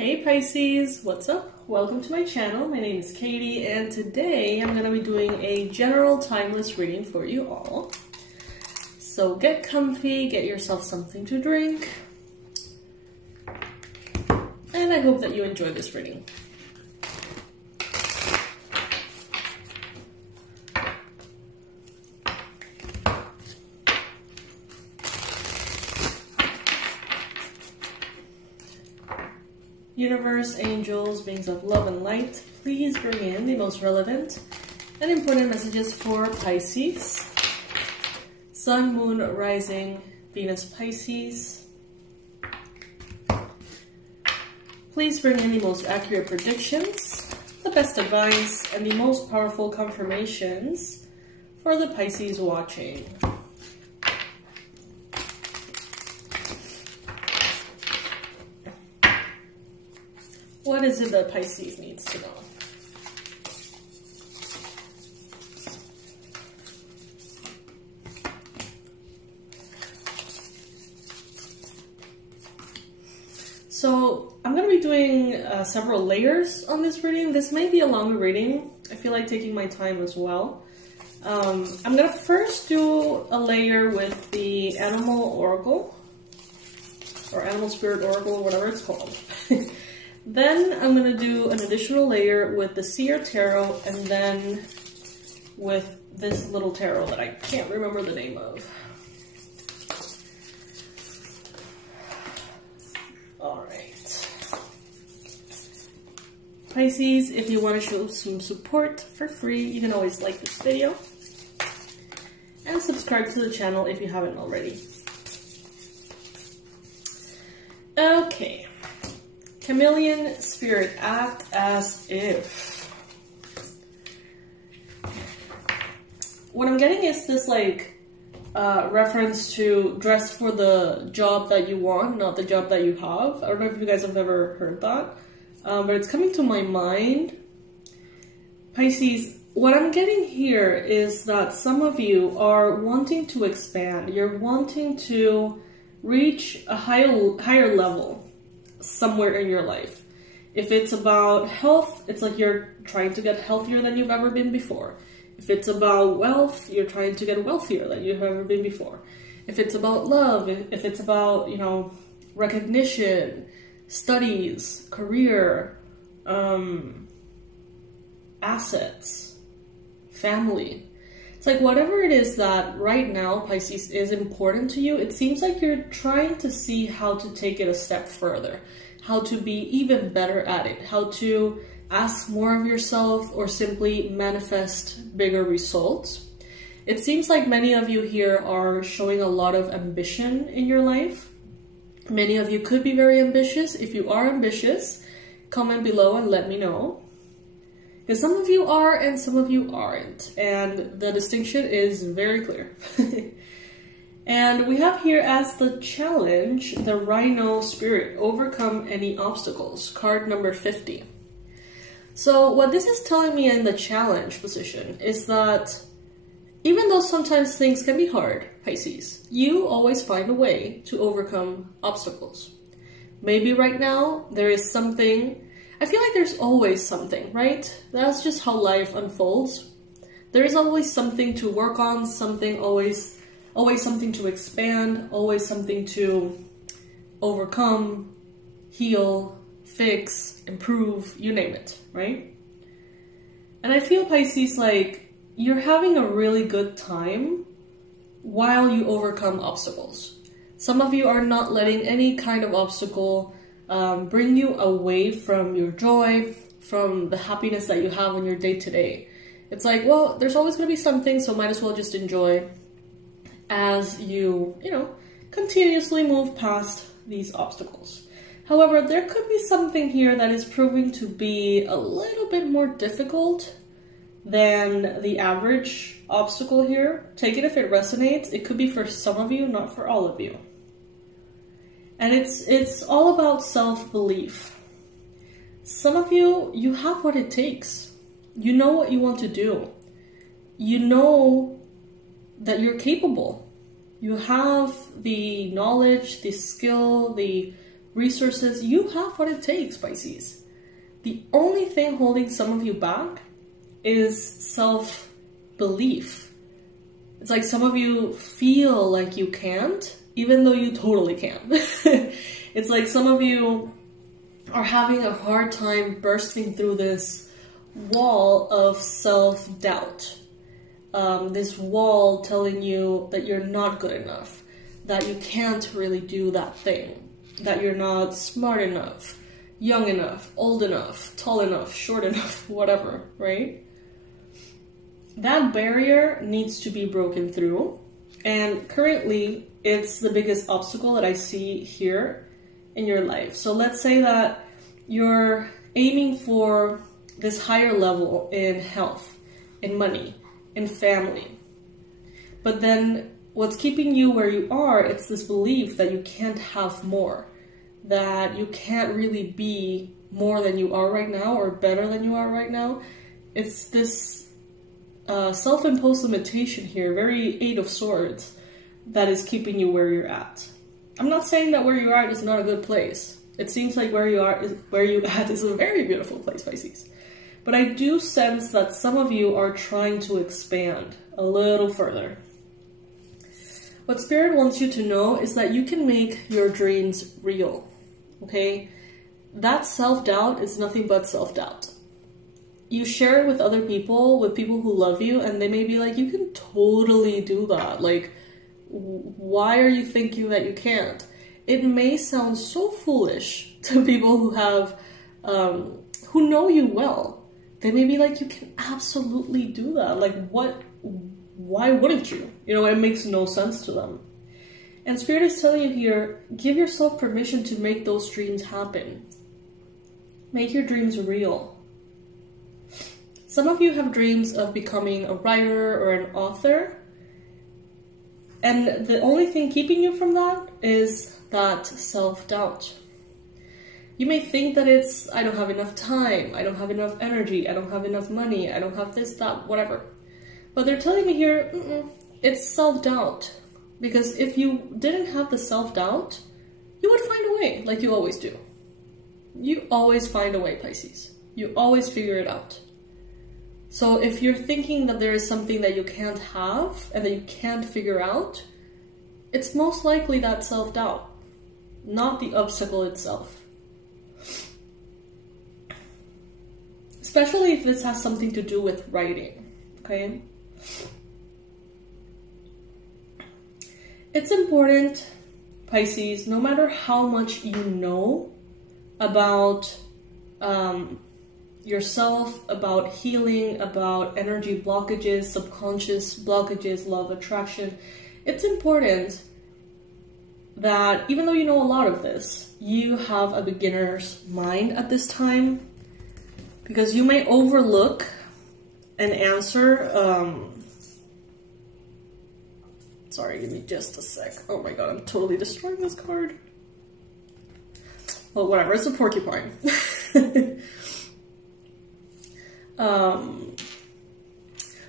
Hey Pisces, what's up? Welcome to my channel. My name is Katie and today I'm going to be doing a general timeless reading for you all. So get comfy, get yourself something to drink, and I hope that you enjoy this reading. Universe, angels, beings of love and light, please bring in the most relevant and important messages for Pisces. Sun, Moon, Rising, Venus, Pisces. Please bring in the most accurate predictions, the best advice, and the most powerful confirmations for the Pisces watching. What is it that Pisces needs to know? So I'm going to be doing several layers on this reading. This may be a longer reading. I feel like taking my time as well. I'm going to first do a layer with the Animal Oracle, or Animal Spirit Oracle, whatever it's called. Then I'm going to do an additional layer with the Seer Tarot, and then with this little tarot that I can't remember the name of. Alright. Pisces, if you want to show some support for free, you can always like this video. And subscribe to the channel if you haven't already. Okay. Chameleon Spirit, act as if. What I'm getting is this like reference to dress for the job that you want, not the job that you have. I don't know if you guys have ever heard that, but it's coming to my mind. Pisces, what I'm getting here is that some of you are wanting to expand. You're wanting to reach a higher level somewhere in your life. If it's about health, it's like you're trying to get healthier than you've ever been before. If it's about wealth, you're trying to get wealthier than you've ever been before. If it's about love, if it's about, you know, recognition, studies, career, assets, family. It's like whatever it is that right now, Pisces, is important to you, it seems like you're trying to see how to take it a step further, how to be even better at it, how to ask more of yourself or simply manifest bigger results. It seems like many of you here are showing a lot of ambition in your life. Many of you could be very ambitious. If you are ambitious, comment below and let me know. Because some of you are and some of you aren't, and the distinction is very clear. And we have here as the challenge, the Rhino Spirit, overcome any obstacles, card number 50. So what this is telling me in the challenge position is that even though sometimes things can be hard, Pisces, you always find a way to overcome obstacles. Maybe right now there is something. I feel like there's always something, right? That's just how life unfolds. There is always something to work on, always something to expand, always something to overcome, heal, fix, improve, you name it, right? And I feel, Pisces, like you're having a really good time while you overcome obstacles. Some of you are not letting any kind of obstacle bring you away from your joy, from the happiness that you have in your day-to-day. It's like, well, there's always going to be something, so might as well just enjoy as you know, continuously move past these obstacles. However, there could be something here that is proving to be a little bit more difficult than the average obstacle here. Take it if it resonates. It could be for some of you, not for all of you. And it's all about self-belief. Some of you, you have what it takes. You know what you want to do. You know that you're capable. You have the knowledge, the skill, the resources. You have what it takes, Pisces. The only thing holding some of you back is self-belief. It's like some of you feel like you can't, even though you totally can. It's like some of you are having a hard time bursting through this wall of self-doubt. This wall telling you that you're not good enough, that you can't really do that thing, that you're not smart enough, young enough, old enough, tall enough, short enough, whatever, right? That barrier needs to be broken through, and currently it's the biggest obstacle that I see here in your life. So let's say that you're aiming for this higher level in health, in money, in family, but then what's keeping you where you are, it's this belief that you can't have more, that you can't really be more than you are right now or better than you are right now. It's this self-imposed limitation here, very Eight of Swords, that is keeping you where you're at. I'm not saying that where you are is not a good place. It seems like where you are is a very beautiful place, Pisces. But I do sense that some of you are trying to expand a little further. What Spirit wants you to know is that you can make your dreams real, okay? That self-doubt is nothing but self-doubt. You share it with other people, with people who love you, and they may be like, you can totally do that. Like, why are you thinking that you can't? It may sound so foolish to people who have, who know you well. They may be like, you can absolutely do that. Like, why wouldn't you? You know, it makes no sense to them. And Spirit is telling you here, give yourself permission to make those dreams happen. Make your dreams real. Some of you have dreams of becoming a writer or an author. And the only thing keeping you from that is that self-doubt. You may think that it's, I don't have enough time, I don't have enough energy, I don't have enough money, I don't have this, that, whatever. But they're telling me here, it's self-doubt. Because if you didn't have the self-doubt, you would find a way, like you always do. You always find a way, Pisces. You always figure it out. So if you're thinking that there is something that you can't have and that you can't figure out, it's most likely that self-doubt, not the obstacle itself. Especially if this has something to do with writing, okay? It's important, Pisces, no matter how much you know about yourself, about healing, about energy blockages, subconscious blockages, law of attraction, it's important that even though you know a lot of this, you have a beginner's mind at this time, because you may overlook an answer. Sorry, give me just a sec. Oh my god, I'm totally destroying this card. Well, whatever, it's a porcupine.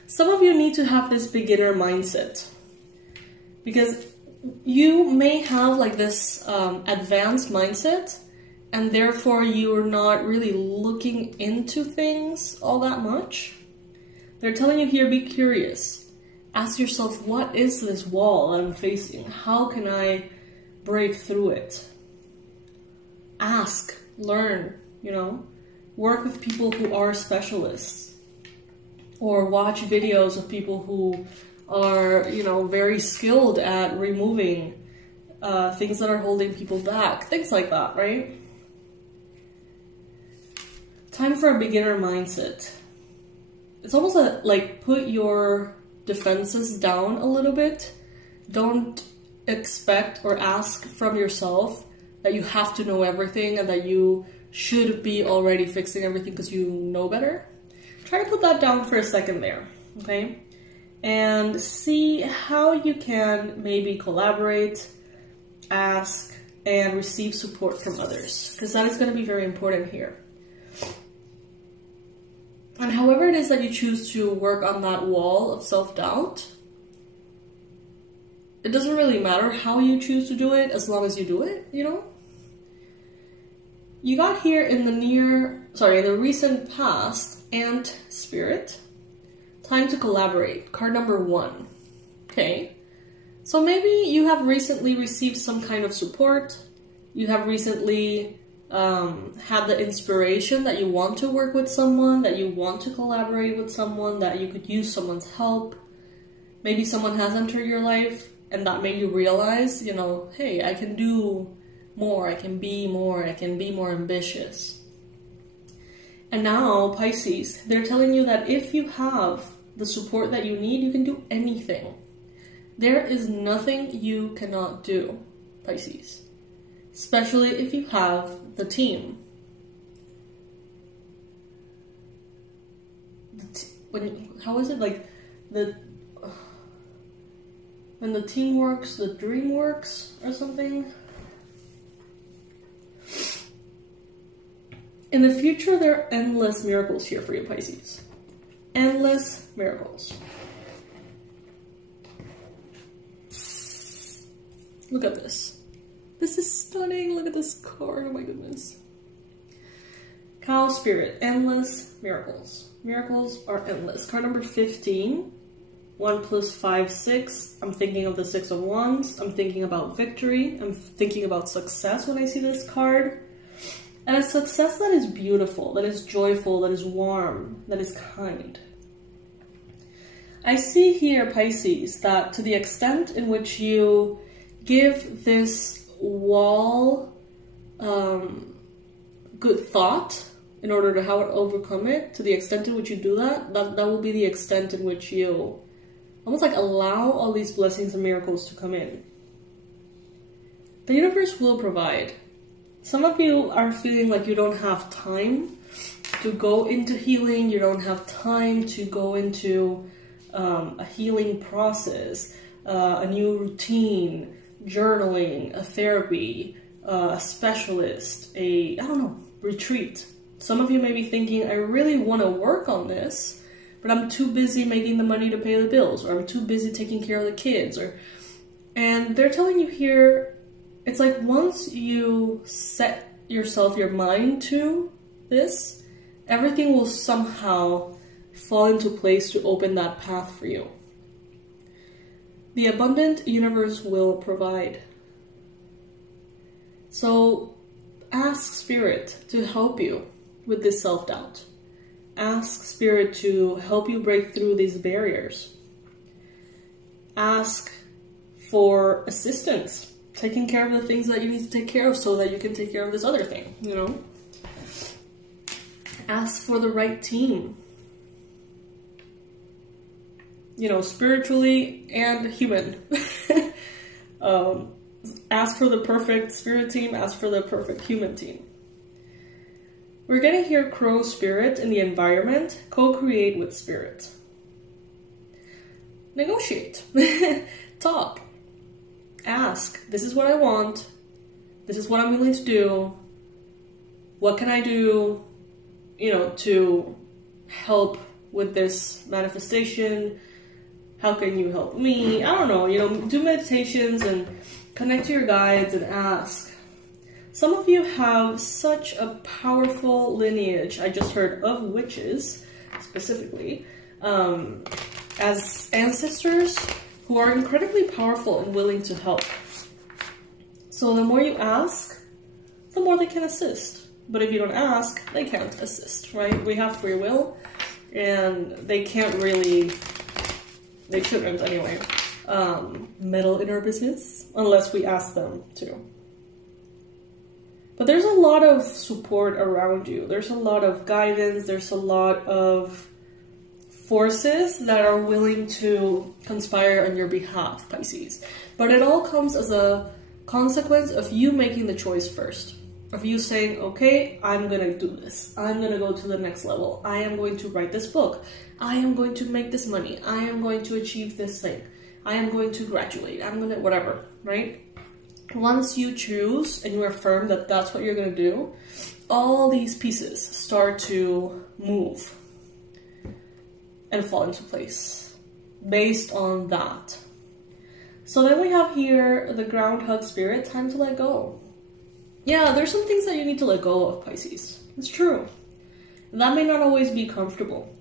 Some of you need to have this beginner mindset, because you may have like this advanced mindset, and therefore you're not really looking into things all that much. They're telling you here, be curious. Ask yourself, what is this wall I'm facing? How can I break through it? Ask, learn, you know, work with people who are specialists, or watch videos of people who are, you know, very skilled at removing things that are holding people back, things like that, right? Time for a beginner mindset. It's almost like put your defenses down a little bit. Don't expect or ask from yourself that you have to know everything and that you should be already fixing everything because you know better. Try to put that down for a second there, okay? And see how you can maybe collaborate, ask, and receive support from others, because that is going to be very important here. And however it is that you choose to work on that wall of self-doubt, it doesn't really matter how you choose to do it as long as you do it, you know? You got here in the recent past, Ant Spirit. Time to collaborate. Card number 1. Okay. So maybe you have recently received some kind of support. You have recently had the inspiration that you want to work with someone, that you want to collaborate with someone, that you could use someone's help. Maybe someone has entered your life and that made you realize, you know, hey, I can do more, I can be more ambitious. And now, Pisces, they're telling you that if you have the support that you need, you can do anything. There is nothing you cannot do, Pisces. Especially if you have the team. How is it like when the team works, the dream works, or something? In the future, there are endless miracles here for you, Pisces. Endless miracles. Look at this. This is stunning. Look at this card. Oh my goodness. Cow Spirit. Endless miracles. Miracles are endless. Card number 15. 1 + 5, 6. I'm thinking of the 6 of Wands. I'm thinking about victory. I'm thinking about success when I see this card. And a success that is beautiful, that is joyful, that is warm, that is kind. I see here, Pisces, that to the extent in which you give this wall good thought in order to how to overcome it, to the extent in which you do that will be the extent in which you almost like allow all these blessings and miracles to come in. The universe will provide. Some of you are feeling like you don't have time to go into healing, you don't have time to go into a healing process, a new routine, journaling, a therapy, a specialist, I don't know, retreat. Some of you may be thinking, I really want to work on this, but I'm too busy making the money to pay the bills, or I'm too busy taking care of the kids, and they're telling you here, it's like once you set your mind to this, everything will somehow fall into place to open that path for you. The abundant universe will provide. So ask Spirit to help you with this self-doubt. Ask Spirit to help you break through these barriers. Ask for assistance, taking care of the things that you need to take care of so that you can take care of this other thing, you know? Ask for the right team. You know, spiritually and human. Ask for the perfect spirit team, ask for the perfect human team. We're getting here Crow Spirit in the environment, co-create with Spirit. Negotiate. Talk. Ask, this is what I want. This is what I'm willing to do. What can I do, you know, to help with this manifestation? How can you help me? I don't know, you know, do meditations and connect to your guides and ask. Some of you have such a powerful lineage, I just heard, of witches, specifically, as ancestors who are incredibly powerful and willing to help. So the more you ask, the more they can assist. But if you don't ask, they can't assist, right? We have free will, and they can't really, they shouldn't anyway, meddle in our business unless we ask them to. But there's a lot of support around you. There's a lot of guidance. There's a lot of forces that are willing to conspire on your behalf, Pisces. But it all comes as a consequence of you making the choice first. Of you saying, okay, I'm gonna do this. I'm gonna go to the next level. I am going to write this book. I am going to make this money. I am going to achieve this thing. I am going to graduate. I'm gonna, whatever, right? Once you choose and you affirm that that's what you're gonna do, all these pieces start to move and fall into place based on that. So then we have here the Groundhog Spirit, time to let go. Yeah, there's some things that you need to let go of, Pisces. It's true. And that may not always be comfortable.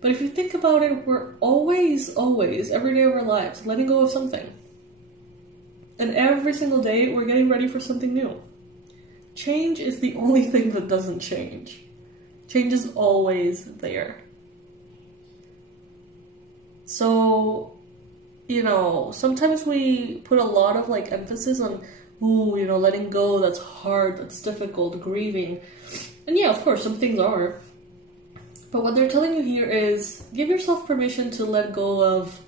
But if you think about it, we're always, every day of our lives, letting go of something. And every single day, we're getting ready for something new. Change is the only thing that doesn't change. Change is always there. So, you know, sometimes we put a lot of like emphasis on, ooh, you know, letting go, that's hard, that's difficult, grieving. And yeah, of course, some things are. But what they're telling you here is, give yourself permission to let go of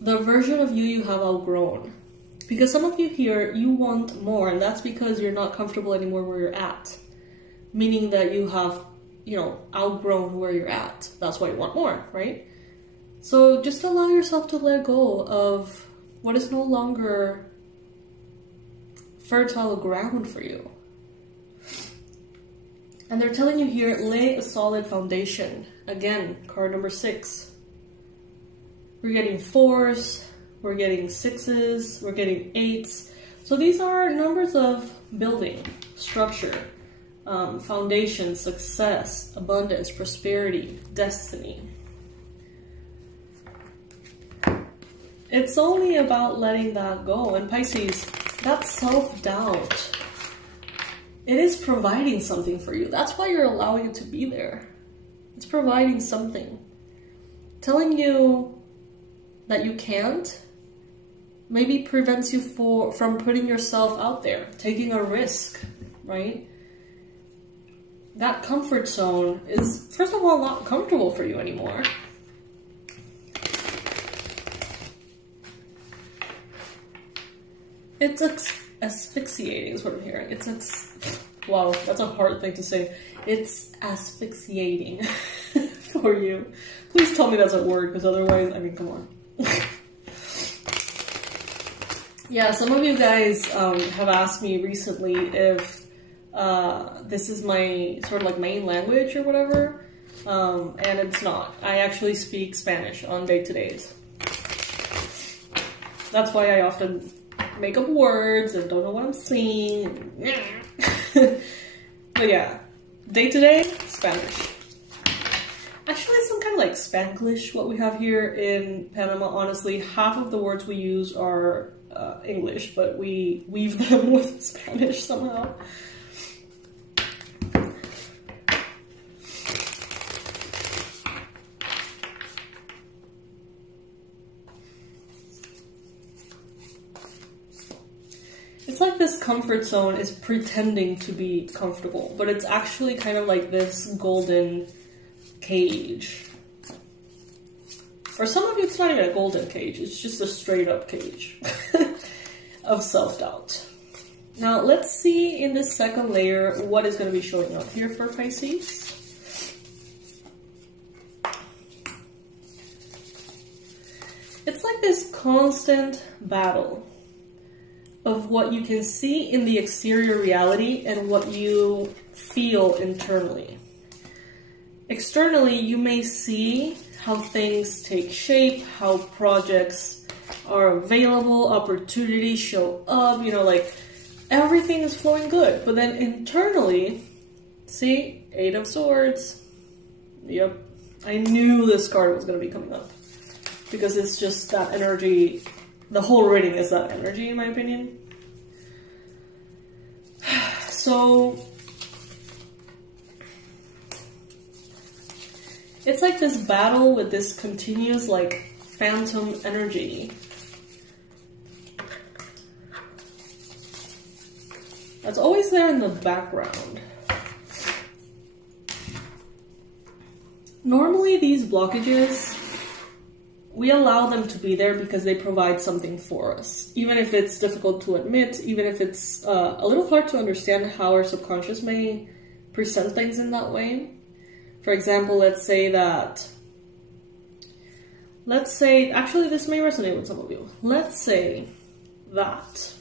the version of you have outgrown. Because some of you here, you want more, and that's because you're not comfortable anymore where you're at. Meaning that you have, you know, outgrown where you're at. That's why you want more, right? So just allow yourself to let go of what is no longer fertile ground for you. And they're telling you here, lay a solid foundation. Again, card number 6. We're getting 4s, we're getting 6s, we're getting 8s. So these are numbers of building, structure, foundation, success, abundance, prosperity, destiny. It's only about letting that go. And Pisces, that self-doubt, it is providing something for you. That's why you're allowing it to be there. It's providing something. Telling you that you can't maybe prevents you from putting yourself out there, taking a risk, right? That comfort zone is, first of all, not comfortable for you anymore. It's asphyxiating is what I'm hearing. Wow, that's a hard thing to say. It's asphyxiating for you. Please tell me that's a word, because otherwise, I mean, come on. Yeah, some of you guys have asked me recently if this is my sort of like main language or whatever, and it's not. I actually speak Spanish on day-to-days. That's why I often make up words and don't know what I'm saying. But yeah, day-to-day, Spanish. Actually, it's some kind of like Spanglish, what we have here in Panama. Honestly, half of the words we use are English, but we weave them with Spanish somehow. It's like this comfort zone is pretending to be comfortable, but it's actually kind of like this golden cage. For some of you, it's not even a golden cage, it's just a straight up cage of self-doubt. Now, let's see in this second layer what is going to be showing up here for Pisces. It's like this constant battle of what you can see in the exterior reality and what you feel internally. Externally, you may see how things take shape, how projects are available, opportunities show up, you know, like everything is flowing good. But then internally, see, 8 of Swords. Yep, I knew this card was going to be coming up because it's just that energy. The whole reading is that energy, in my opinion. So it's like this battle with this continuous, like, phantom energy. That's always there in the background. Normally, these blockages, we allow them to be there because they provide something for us. Even if it's difficult to admit, even if it's a little hard to understand how our subconscious may present things in that way. For example, let's say, actually this may resonate with some of you. Let's say that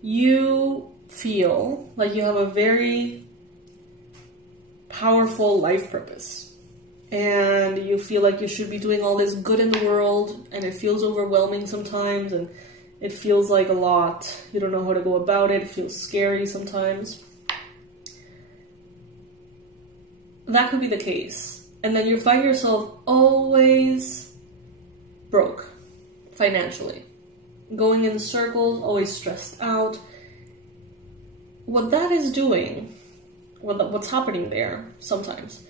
you feel like you have a very powerful life purpose. And you feel like you should be doing all this good in the world, and it feels overwhelming sometimes, and It feels like a lot. You don't know how to go about it. It feels scary sometimes. That could be the case. And then you find yourself always broke financially. Going in circles, always stressed out. What that is doing, what's happening there sometimes,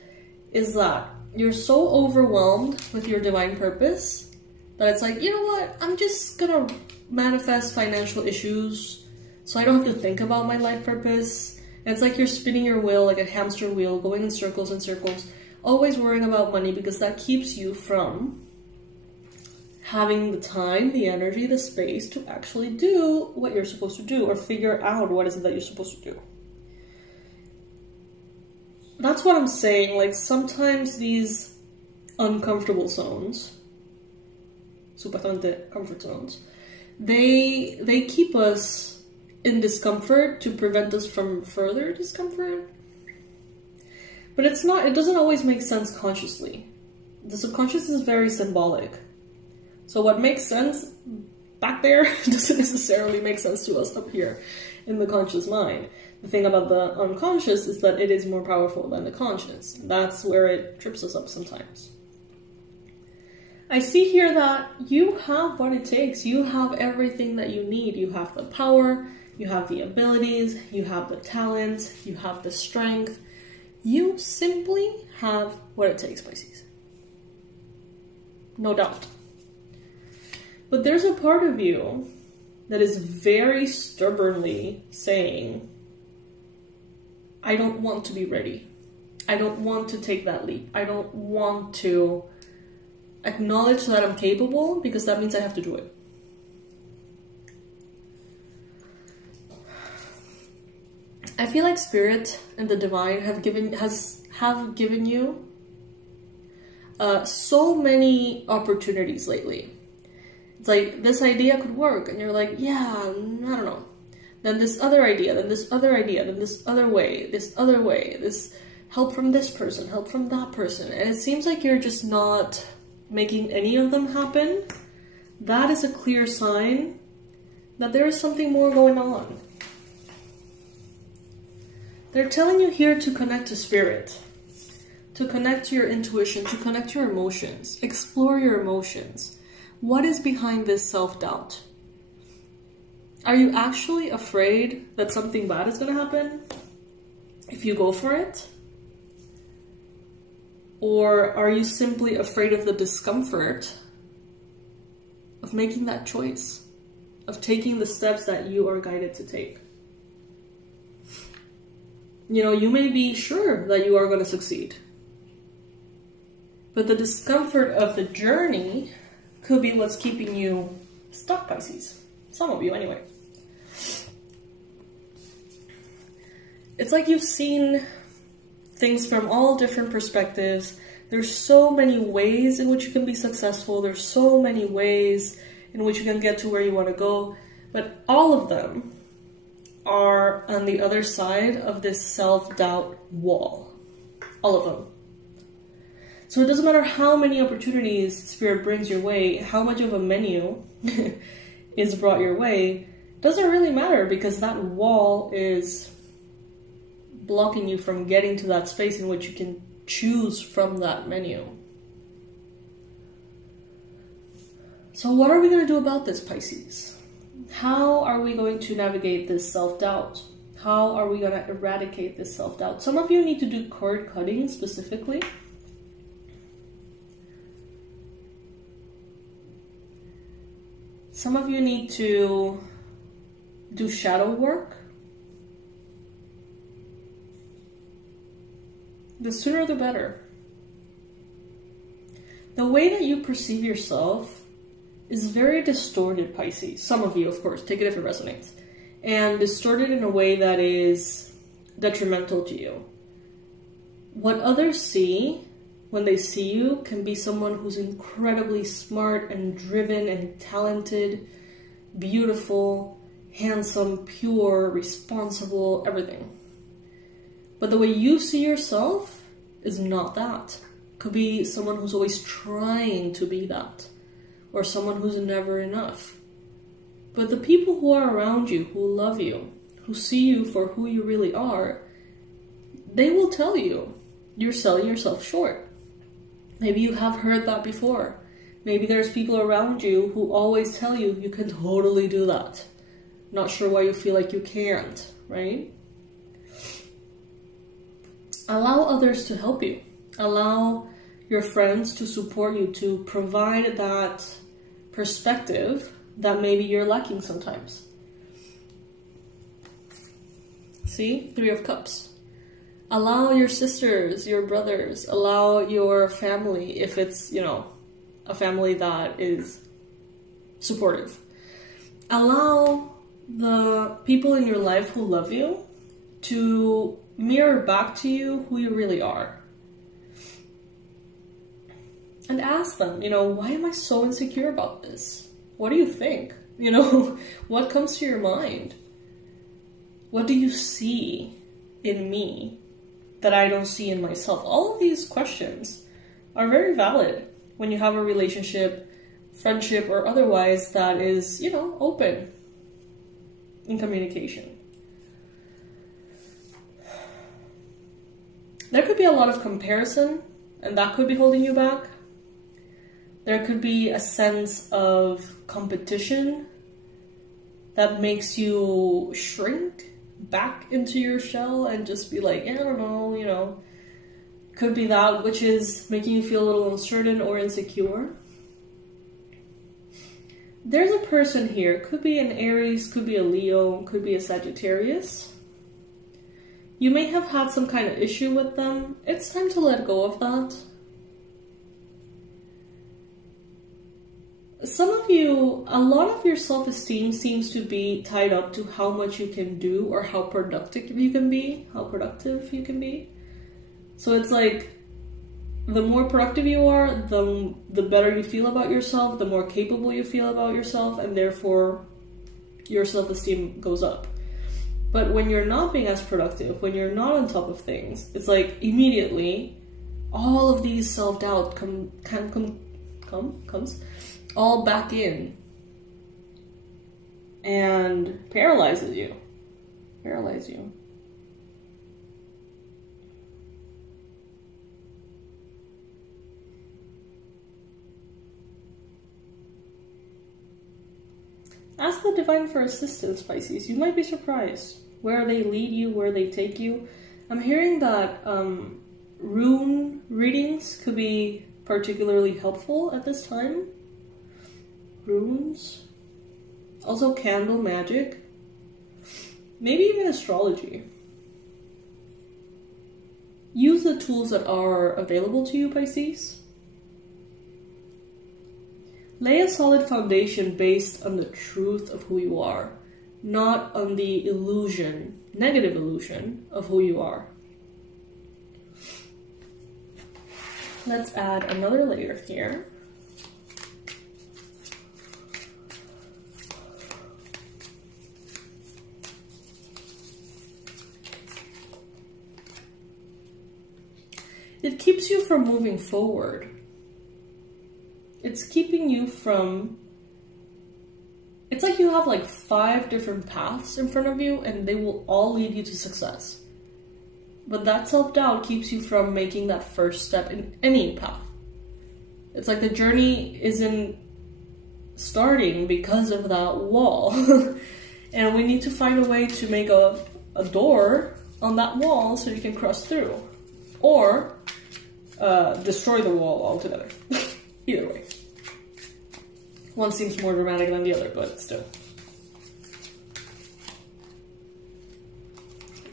is that you're so overwhelmed with your divine purpose that it's like, you know what, I'm just gonna manifest financial issues so I don't have to think about my life purpose. And it's like you're spinning your wheel like a hamster wheel, going in circles and circles, always worrying about money, because that keeps you from having the time, the energy, the space to actually do what you're supposed to do, or figure out what is it that you're supposed to do. That's what I'm saying. Like, sometimes these uncomfortable zones, supuestamente comfort zones, they keep us in discomfort to prevent us from further discomfort. But it doesn't always make sense consciously. The subconscious is very symbolic. So what makes sense back there doesn't necessarily make sense to us up here in the conscious mind. The thing about the unconscious is that it is more powerful than the conscious. That's where it trips us up sometimes. I see here that you have what it takes. You have everything that you need. You have the power, you have the abilities, you have the talents, you have the strength. You simply have what it takes, Pisces. No doubt. But there's a part of you that is very stubbornly saying, I don't want to be ready. I don't want to take that leap. I don't want to acknowledge that I'm capable, because that means I have to do it. I feel like Spirit and the Divine have given you so many opportunities lately. It's like, this idea could work, and you're like, yeah, I don't know. Then this other idea, then this other idea, then this other way, this help from this person, help from that person. And it seems like you're just not making any of them happen. That is a clear sign that there is something more going on. They're telling you here to connect to Spirit, to connect to your intuition, to connect to your emotions, explore your emotions. What is behind this self-doubt? Are you actually afraid that something bad is going to happen if you go for it? Or are you simply afraid of the discomfort of making that choice, of taking the steps that you are guided to take? You know, you may be sure that you are going to succeed, but the discomfort of the journey could be what's keeping you stuck, Pisces. Some of you, anyway. It's like you've seen things from all different perspectives. There's so many ways in which you can be successful. There's so many ways in which you can get to where you want to go. But all of them are on the other side of this self-doubt wall. All of them. So it doesn't matter how many opportunities Spirit brings your way, how much of a menu is brought your way, doesn't really matter, because that wall is blocking you from getting to that space in which you can choose from that menu. So what are we going to do about this, Pisces? How are we going to navigate this self-doubt? How are we going to eradicate this self-doubt? Some of you need to do cord cutting specifically. Some of you need to do shadow work. The sooner the better. The way that you perceive yourself is very distorted, Pisces. Some of you, of course, take it if it resonates. And distorted in a way that is detrimental to you. What others see when they see you can be someone who's incredibly smart and driven and talented, beautiful, handsome, pure, responsible, everything. But the way you see yourself is not that. Could be someone who's always trying to be that, or someone who's never enough. But the people who are around you, who love you, who see you for who you really are, they will tell you you're selling yourself short. Maybe you have heard that before. Maybe there's people around you who always tell you you can totally do that. Not sure why you feel like you can't, right? Allow others to help you. Allow your friends to support you, to provide that perspective that maybe you're lacking sometimes. See? 3 of Cups. Allow your sisters, your brothers, allow your family, if it's, you know, a family that is supportive. Allow the people in your life who love you to mirror back to you who you really are. And ask them, you know, why am I so insecure about this? What do you think? You know, what comes to your mind? What do you see in me that I don't see in myself? All of these questions are very valid when you have a relationship, friendship, or otherwise that is, you know, open in communication. There could be a lot of comparison, and that could be holding you back. There could be a sense of competition that makes you shrink back into your shell and just be like, yeah, I don't know, you know. Could be that which is making you feel a little uncertain or insecure. There's a person here, could be an Aries, could be a Leo, could be a Sagittarius. You may have had some kind of issue with them. It's time to let go of that. Some of you, a lot of your self-esteem seems to be tied up to how much you can do or how productive you can be. So it's like, the more productive you are, the better you feel about yourself, the more capable you feel about yourself, and therefore your self-esteem goes up. But when you're not being as productive, when you're not on top of things, it's like immediately all of these self-doubt comes all back in and paralyzes you. Ask the divine for assistance, Pisces. You might be surprised where they lead you, where they take you. I'm hearing that rune readings could be particularly helpful at this time. Runes. Also candle magic. Maybe even astrology. Use the tools that are available to you, Pisces. Lay a solid foundation based on the truth of who you are, not on the illusion, negative illusion of who you are. Let's add another layer here. It keeps you from moving forward. It's keeping you from... It's like you have like 5 different paths in front of you and they will all lead you to success. But that self-doubt keeps you from making that first step in any path. It's like the journey isn't starting because of that wall. And we need to find a way to make a door on that wall so you can cross through. Or destroy the wall altogether. Either way. One seems more dramatic than the other, but still.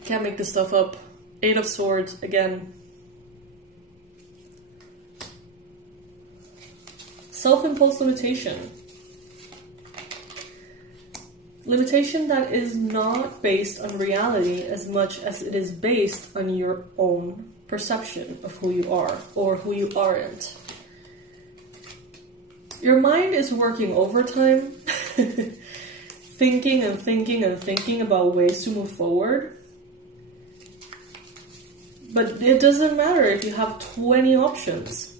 Can't make this stuff up. 8 of Swords, again. Self-imposed limitation. Limitation that is not based on reality as much as it is based on your own perception of who you are or who you aren't. Your mind is working overtime, thinking and thinking and thinking about ways to move forward. But it doesn't matter if you have 20 options,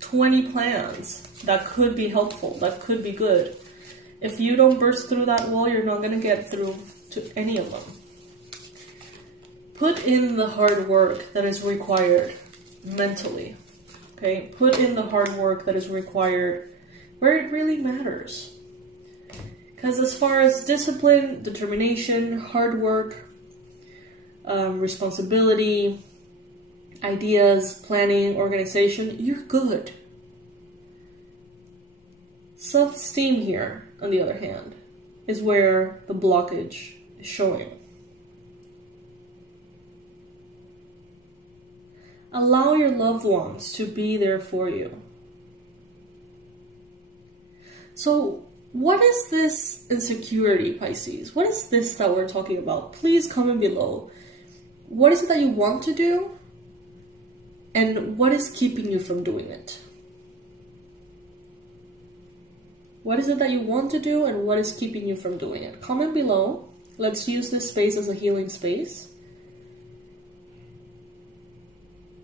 20 plans that could be helpful, that could be good. If you don't burst through that wall, you're not going to get through to any of them. Put in the hard work that is required mentally. Okay? Put in the hard work that is required where it really matters. Because as far as discipline, determination, hard work, responsibility, ideas, planning, organization, you're good. Self-esteem here, on the other hand, is where the blockage is showing. Allow your loved ones to be there for you. So, what is this insecurity, Pisces? What is this that we're talking about? Please comment below. What is it that you want to do? And what is keeping you from doing it? What is it that you want to do and what is keeping you from doing it? Comment below. Let's use this space as a healing space.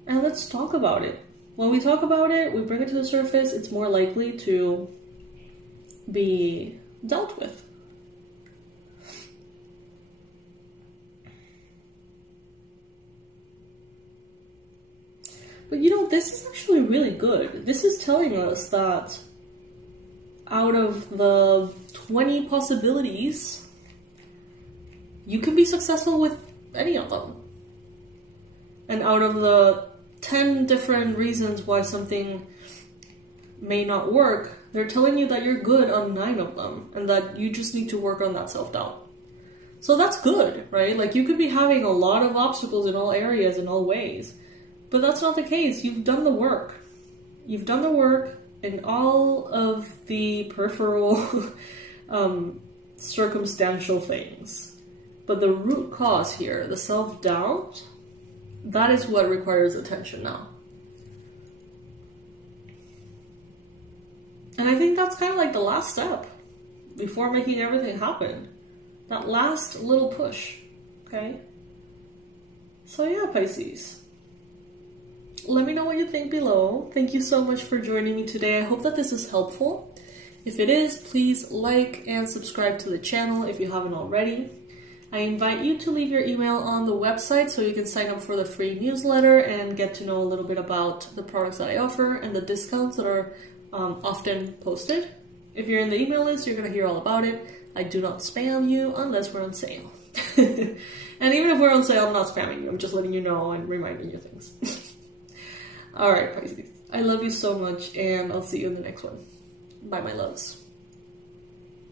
And let's talk about it. When we talk about it, we bring it to the surface, it's more likely to be dealt with. But you know, this is actually really good. This is telling us that out of the 20 possibilities, you can be successful with any of them. And out of the 10 different reasons why something may not work, they're telling you that you're good on 9 of them and that you just need to work on that self-doubt. So that's good, right? Like, you could be having a lot of obstacles in all areas, in all ways, but that's not the case. You've done the work. You've done the work in all of the peripheral circumstantial things. But the root cause here, the self-doubt, that is what requires attention now. And I think that's kind of like the last step before making everything happen. That last little push, okay? So yeah, Pisces. Let me know what you think below. Thank you so much for joining me today. I hope that this is helpful. If it is, please like and subscribe to the channel if you haven't already. I invite you to leave your email on the website so you can sign up for the free newsletter and get to know a little bit about the products that I offer and the discounts that are often posted. If you're in the email list, you're going to hear all about it. I do not spam you unless we're on sale. And even if we're on sale, I'm not spamming you. I'm just letting you know and reminding you things. Alright, Pisces. I love you so much, and I'll see you in the next one. Bye, my loves.